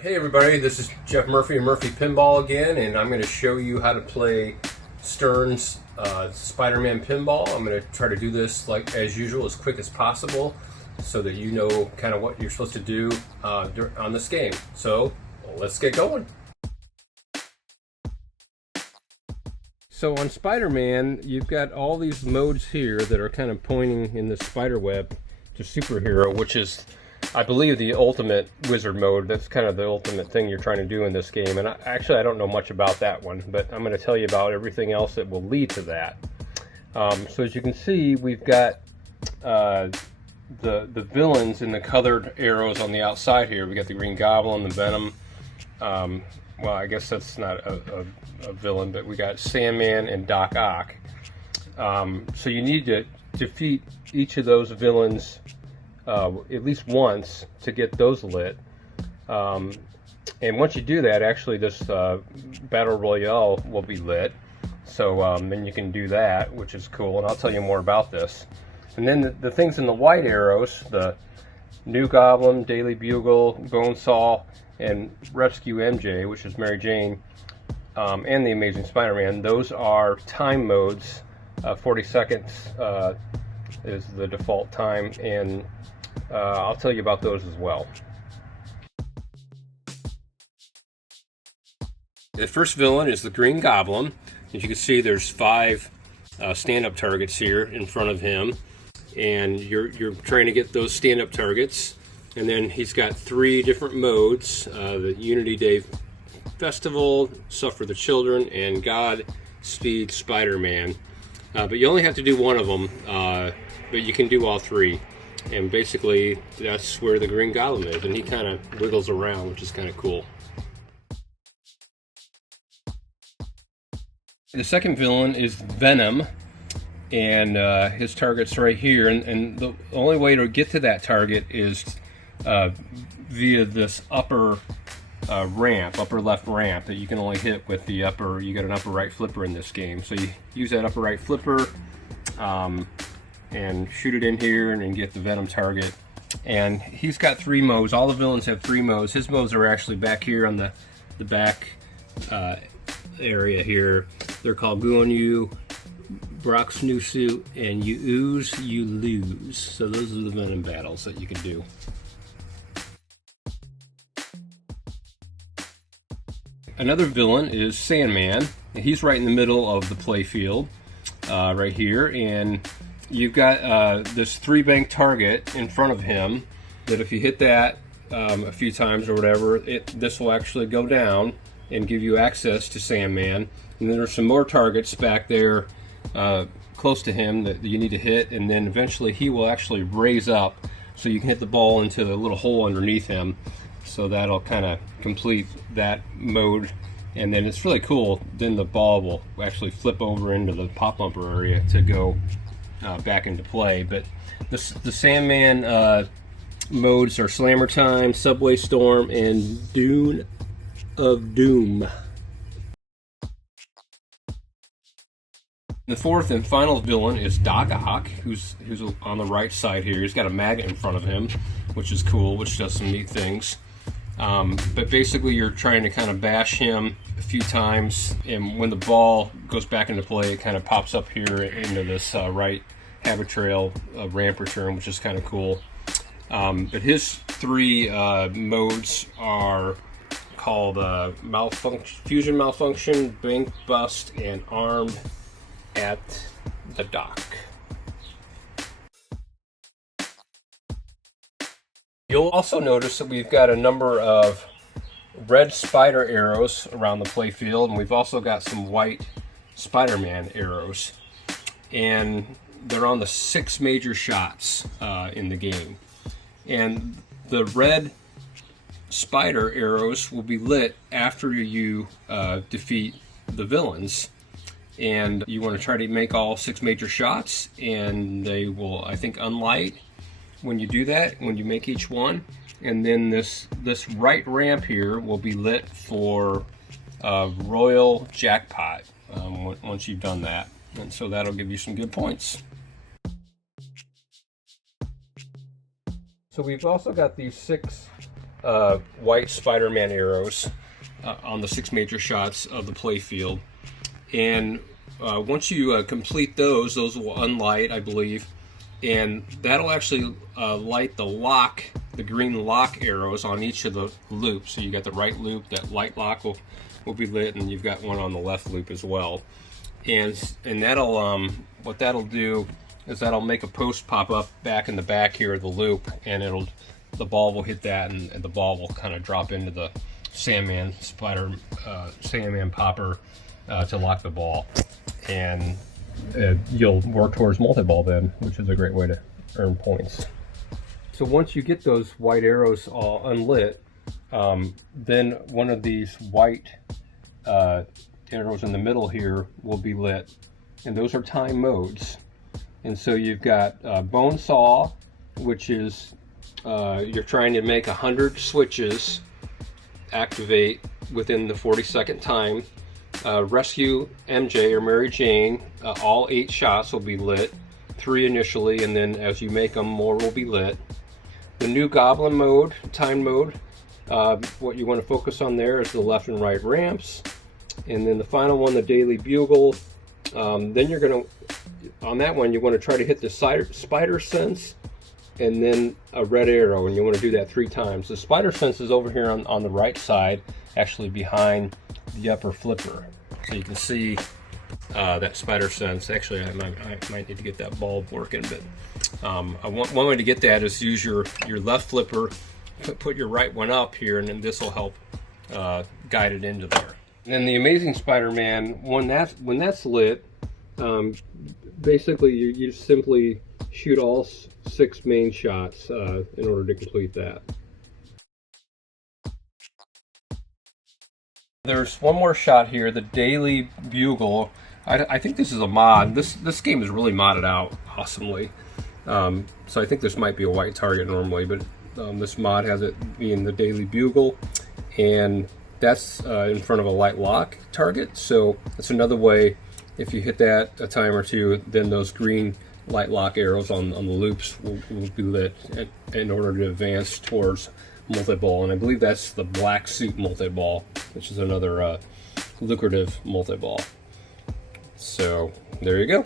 Hey everybody, this is Jeff Murphy of Murphy Pinball again, and I'm going to show you how to play Stern's Spider-Man Pinball. I'm going to try to do this like as usual, as quick as possible, so that you know kind of what you're supposed to do on this game. So let's get going. So on Spider-Man, you've got all these modes here that are kind of pointing in the spider web to superhero, which is, I believe, the ultimate wizard mode. That's kind of the ultimate thing you're trying to do in this game. And I don't know much about that one, but I'm going to tell you about everything else that will lead to that. So as you can see, we've got the villains in the colored arrows on the outside here. We got the Green Goblin, the Venom. Well, I guess that's not a villain, but we got Sandman and Doc Ock. So you need to defeat each of those villains at least once to get those lit. And once you do that, actually this Battle Royale will be lit. So then you can do that, which is cool, and I'll tell you more about this. And then the things in the white arrows, the New Goblin, Daily Bugle, Bonesaw, and Rescue MJ, which is Mary Jane, and the Amazing Spider-Man, those are time modes. 40 seconds is the default time, and I'll tell you about those as well. The first villain is the Green Goblin. As you can see, there's 5 stand-up targets here in front of him, and you're trying to get those stand-up targets. And then he's got 3 different modes: the Unity Day Festival, Suffer the Children, and Godspeed Spider-Man. But you only have to do one of them, but you can do all 3. And basically, that's where the Green Goblin is, and he kind of wiggles around, which is kind of cool. The second villain is Venom, and his target's right here. And the only way to get to that target is via this upper ramp, upper left ramp, that you can only hit with the upper. You got an upper right flipper in this game, so you use that upper right flipper and shoot it in here and get the Venom target. And he's got 3 modes. All the villains have 3 modes. His modes are actually back here on the back area here. They're called Goo on You, Brock Snoosuit, and You Ooze, You Lose. So those are the Venom battles that you can do. Another villain is Sandman. He's right in the middle of the play field, right here, and you've got this 3-bank target in front of him that if you hit that a few times or whatever, this will actually go down and give you access to Sandman. And then there's some more targets back there close to him that you need to hit, and then eventually he will actually raise up so you can hit the ball into the little hole underneath him. So that'll kind of complete that mode, and then it's really cool. Then the ball will actually flip over into the pop bumper area to go back into play. But the Sandman modes are Slammer Time, Subway Storm, and Dune of Doom. The fourth and final villain is Doc Ock, who's on the right side here. He's got a magnet in front of him, which is cool, which does some neat things. But basically you're trying to kind of bash him a few times, and when the ball goes back into play, it kind of pops up here into this right habit trail ramp return, which is kind of cool. But his 3 modes are called Fusion Malfunction, Bank Bust, and Armed at the Dock. You'll also notice that we've got a number of red spider arrows around the playfield, and we've also got some white Spider-Man arrows. And they're on the 6 major shots in the game. And the red spider arrows will be lit after you defeat the villains. And you want to try to make all 6 major shots, and they will, I think, unlight when you do that, when you make each one. And then this right ramp here will be lit for Royal Jackpot once you've done that. And so that'll give you some good points. So we've also got these 6 white Spider-Man arrows on the 6 major shots of the play field. And once you complete those will unlight, I believe, and that'll actually light the green lock arrows on each of the loops. So you got the right loop, that light lock will be lit, and you've got one on the left loop as well. And that'll what that'll do is that'll make a post pop up back in the back here of the loop, and the ball will hit that, and the ball will kind of drop into the Sandman Sandman popper to lock the ball, and you'll work towards multi-ball then, which is a great way to earn points. So once you get those white arrows all unlit, then one of these white arrows in the middle here will be lit, and those are time modes. And so you've got bone saw, which is you're trying to make 100 switches activate within the 40-second time. Rescue MJ or Mary Jane, all 8 shots will be lit, 3 initially, and then as you make them, more will be lit. The new Goblin mode, time mode, what you want to focus on there is the left and right ramps. And then the final one, the Daily Bugle, then you're going to, on that one, you want to try to hit the spider sense and then a red arrow, and you want to do that 3 times. The spider sense is over here on the right side, actually behind the upper flipper. So you can see that spider sense. Actually, I might need to get that bulb working, but one way to get that is use your left flipper, put your right one up here, and then this will help guide it into there. And then the Amazing Spider-Man, when that's lit, basically you simply shoot all 6 main shots in order to complete that. There's one more shot here, the Daily Bugle. I think this is a mod. This game is really modded out awesomely. So I think this might be a white target normally, but this mod has it being the Daily Bugle, and that's in front of a light lock target. So that's another way, if you hit that a time or two, then those green light lock arrows on the loops will be lit in order to advance towards multi-ball. And I believe that's the black suit multi-ball, which is another lucrative multi-ball. So there you go.